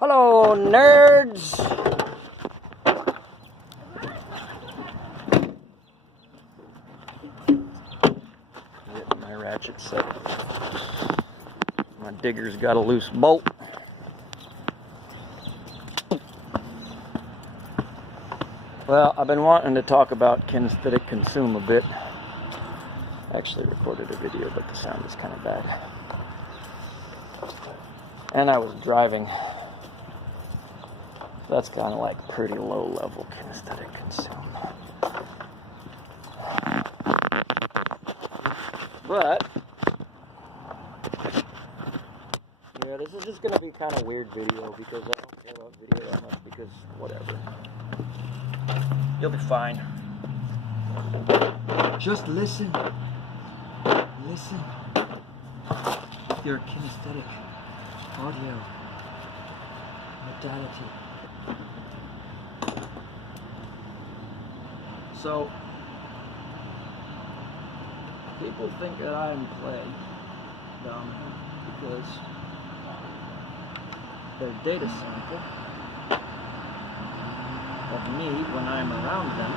Hello, nerds! Getting my ratchet set. My digger's got a loose bolt. Well, I've been wanting to talk about kinesthetic consume a bit. I actually recorded a video, but the sound is kind of bad. And I was driving. That's kind of like pretty low level kinesthetic consume. But, yeah, this is just going to be kind of weird video because I don't care about video that much because whatever. You'll be fine. Just listen. Listen. With your kinesthetic audio modality. So, people think that I'm playing dumb because their data sample of me when I'm around them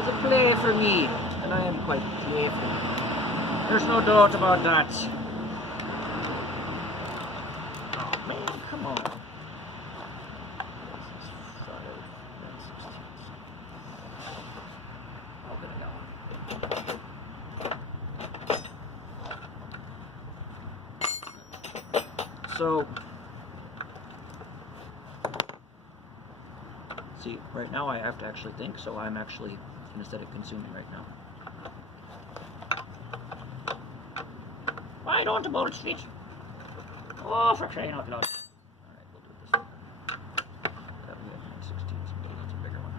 is a play for me, and I am quite playful. There's no doubt about that. Oh man, come on. So, see, right now I have to actually think, so I'm actually kinesthetic consuming right now. Why don't the bolt switch? Oh, for crying out loud. Alright, we'll do it this way. That we have 9/16, so maybe it's a bigger one.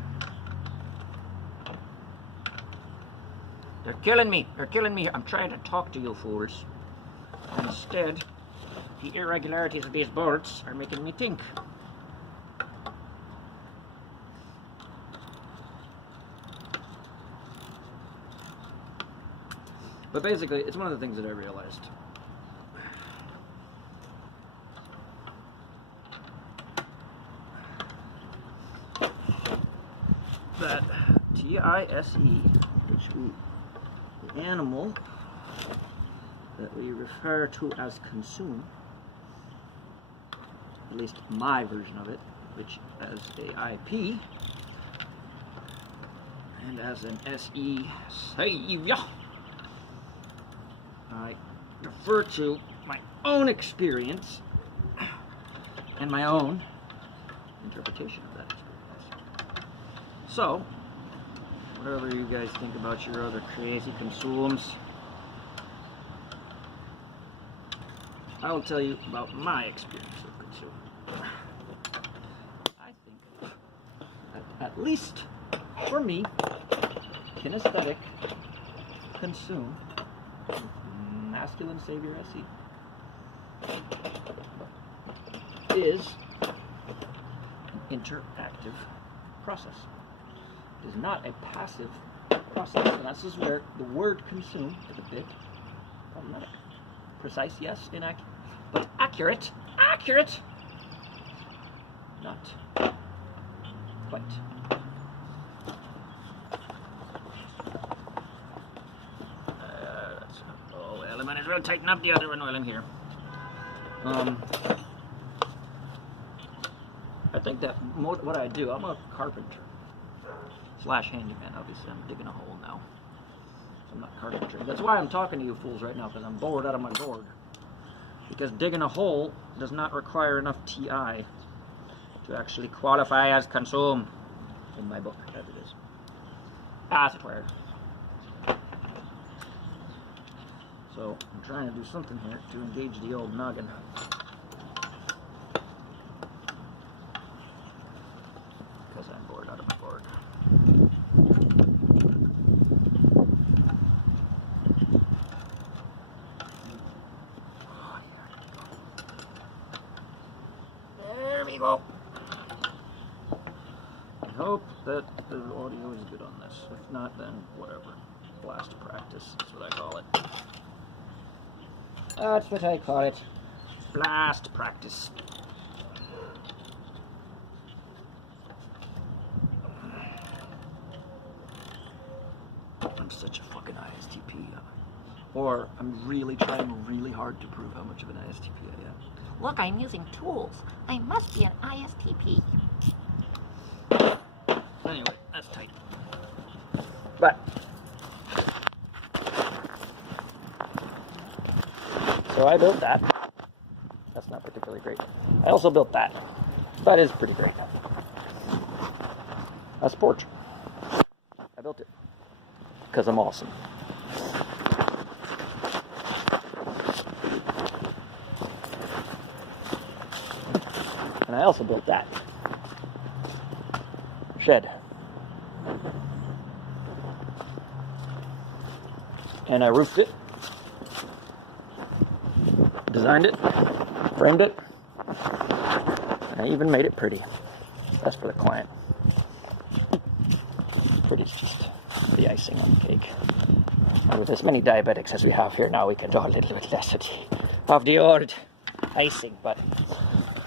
They're killing me. They're killing me. I'm trying to talk to you fools. And instead, the irregularities of these bolts are making me think. But basically, it's one of the things that I realized. That T-I-S-E, the animal that we refer to as consume, at least my version of it, which as a IP and as an SE savior, I refer to my own experience and my own interpretation of that experience. So, whatever you guys think about your other crazy consumes, I will tell you about my experience of consume. I think that at least for me, kinesthetic consume, masculine savior SE, is an interactive process. It is not a passive process, and this is where the word consume is a bit problematic. Precise, yes, inaccurate, but accurate, not quite. Oh well, I might as well tighten up the other one while I'm here. I think that what I do, I'm a carpenter slash handyman. Obviously, I'm digging a hole now. I'm not carpentering. That's why I'm talking to you fools right now, because I'm bored out of my gourd. Because digging a hole does not require enough TI to actually qualify as consume in my book, as it is. As it were. So I'm trying to do something here to engage the old noggin. Because I'm bored out of my gourd. Go. I hope that the audio is good on this. If not, then whatever. Blast practice is what I call it. That's what I call it. Blast practice. an ISTP. Or I'm really trying really hard to prove how much of an ISTP I am. Look, I'm using tools. I must be an ISTP. Anyway, that's tight. But, so I built that. That's not particularly great. I also built that. That is pretty great. That's a porch. I built it because I'm awesome. And I also built that shed. And I roofed it, designed it, framed it, and I even made it pretty. That's for the client. Pretty's just the icing on the cake. And with as many diabetics as we have here now, we can do a little bit less of the old icing. But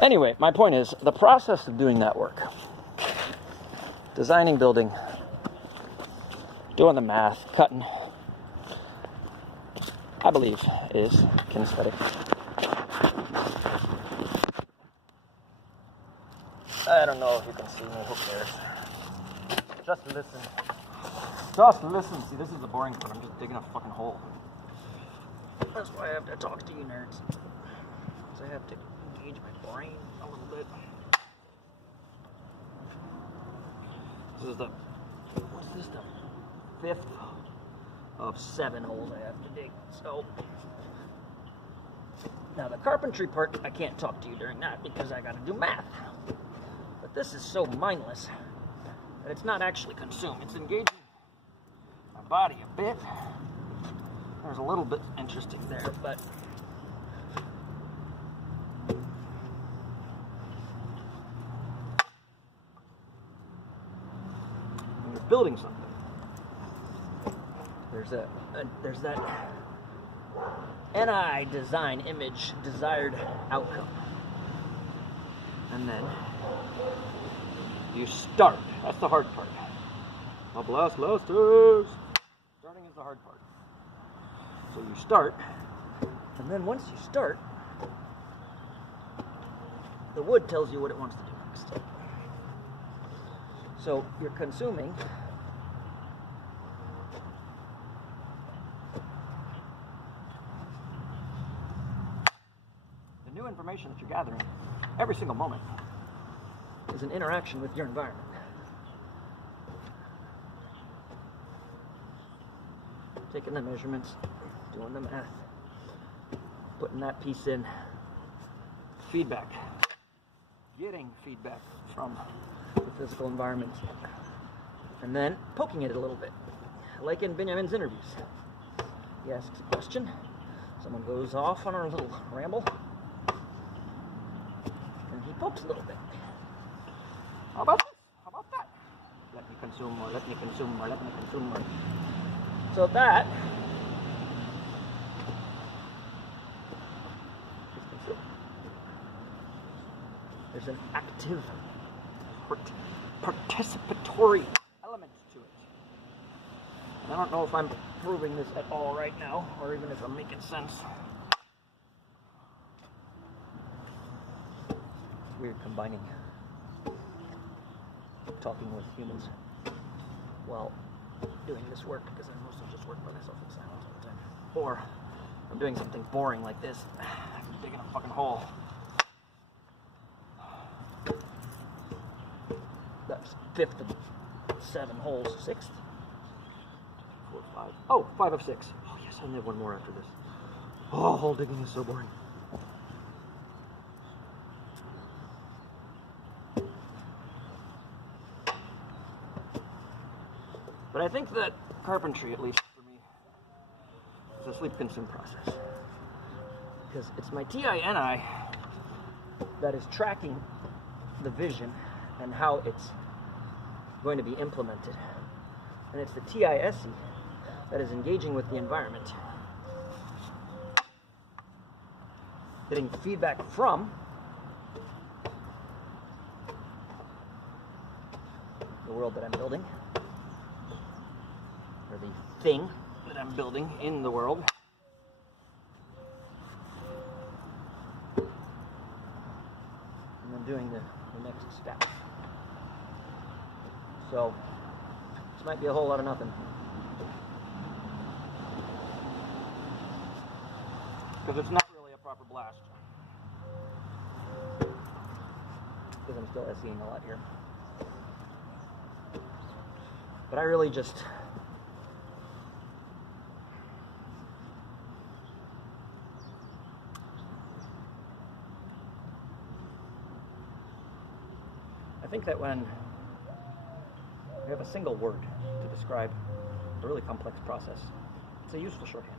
anyway, my point is, the process of doing that work, designing, building, doing the math, cutting, I believe is kinesthetic. I don't know if you can see me, who cares? Just listen. Just listen. See, this is the boring part. I'm just digging a fucking hole. That's why I have to talk to you nerds. Because I have to engage my brain a little bit. This is the, what's this, the 5th of 7 holes I have to dig. So, now the carpentry part, I can't talk to you during that because I gotta do math. But this is so mindless that it's not actually consumed. It's engaging my body a bit. There's a little bit interesting there, but when you're building something, there's that NI design image desired outcome. And then you start. That's the hard part. Starting is the hard part. So you start, and then once you start, the wood tells you what it wants to do next. So you're consuming the new information that you're gathering every single moment is an interaction with your environment. Taking the measurements, doing the math, putting that piece in, feedback, getting feedback from the physical environment, and then poking it a little bit. Like in Benjamin's interviews. He asks a question, someone goes off on a little ramble, and he pokes a little bit. How about this? How about that? Let me consume more, let me consume more, let me consume more. So that is consumed. There's an active, participatory element to it. And I don't know if I'm proving this at all right now, or even if I'm making sense. It's weird combining talking with humans while doing this work, because I mostly just work by myself in silence all the time. Or I'm doing something boring like this. I'm digging a fucking hole. That's 5th of 7 holes. 6th? 4, 5. Oh, 5 of 6. Oh yes, I only have one more after this. Oh, hole digging is so boring. But I think that carpentry, at least for me, is a sleep-consume process. Because it's my TINI that is tracking the vision and how it's going to be implemented. And it's the TISE that is engaging with the environment. Getting feedback from the world that I'm building, or the thing that I'm building in the world. And I'm doing the next step. So, this might be a whole lot of nothing. Because it's not really a proper blast. Because I'm still SEing a lot here. But I really just... I think that when we have a single word to describe a really complex process, it's a useful shorthand.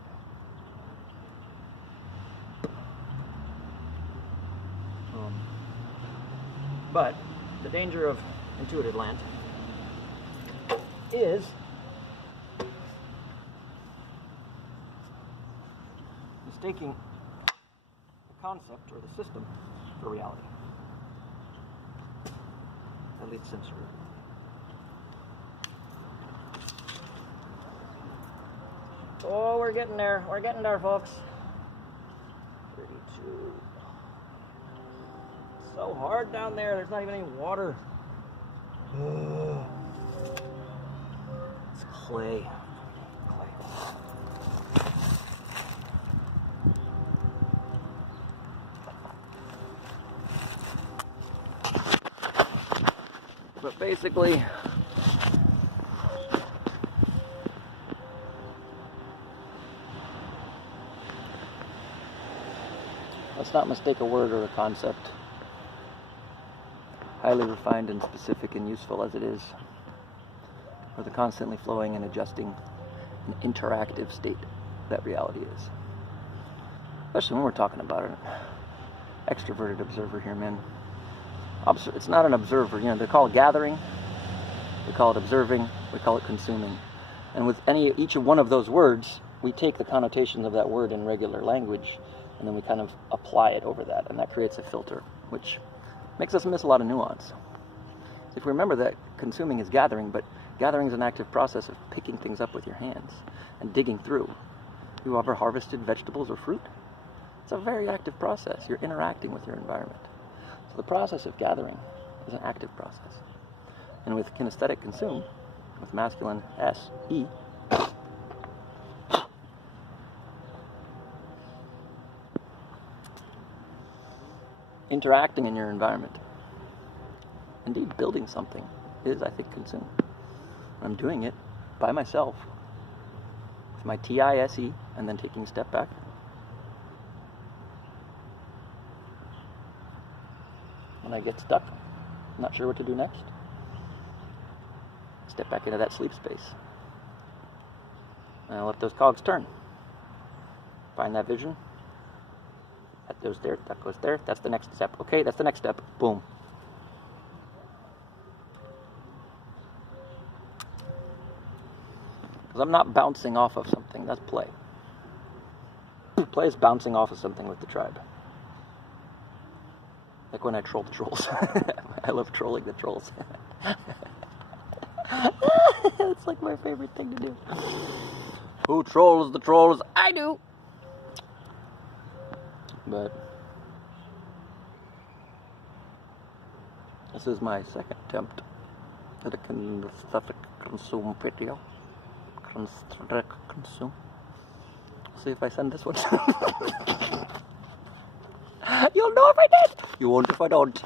But the danger of intuitive land is mistaking the concept or the system for reality. At least sensory. Oh, we're getting there. We're getting there, folks. 32. It's so hard down there. There's not even any water. It's clay. But basically, let's not mistake a word or a concept, highly refined and specific and useful as it is, for the constantly flowing and adjusting and interactive state that reality is. Especially when we're talking about an extroverted observer here, man. It's not an observer, you know, they call it gathering, we call it observing, we call it consuming. And with each one of those words, we take the connotations of that word in regular language, and then we kind of apply it over that, and that creates a filter, which makes us miss a lot of nuance. So if we remember that consuming is gathering, but gathering is an active process of picking things up with your hands and digging through. You ever harvested vegetables or fruit? It's a very active process. You're interacting with your environment. So the process of gathering is an active process. And with kinesthetic consume, with masculine S-E, interacting in your environment, indeed building something, is, I think, consume. I'm doing it by myself with my T-I-S-E and then taking a step back. When I get stuck, not sure what to do next, step back into that sleep space. And I'll let those cogs turn. Find that vision. That goes there, that goes there. That's the next step. Okay, that's the next step. Boom. Because I'm not bouncing off of something. That's play. Play is bouncing off of something with the tribe. Like when I troll the trolls. I love trolling the trolls. It's like my favorite thing to do. Who trolls the trolls? I do! But this is my second attempt at a kinesthetic consume video. Kinesthetic consume. See if I send this one. You'll know if I did. You won't if I don't.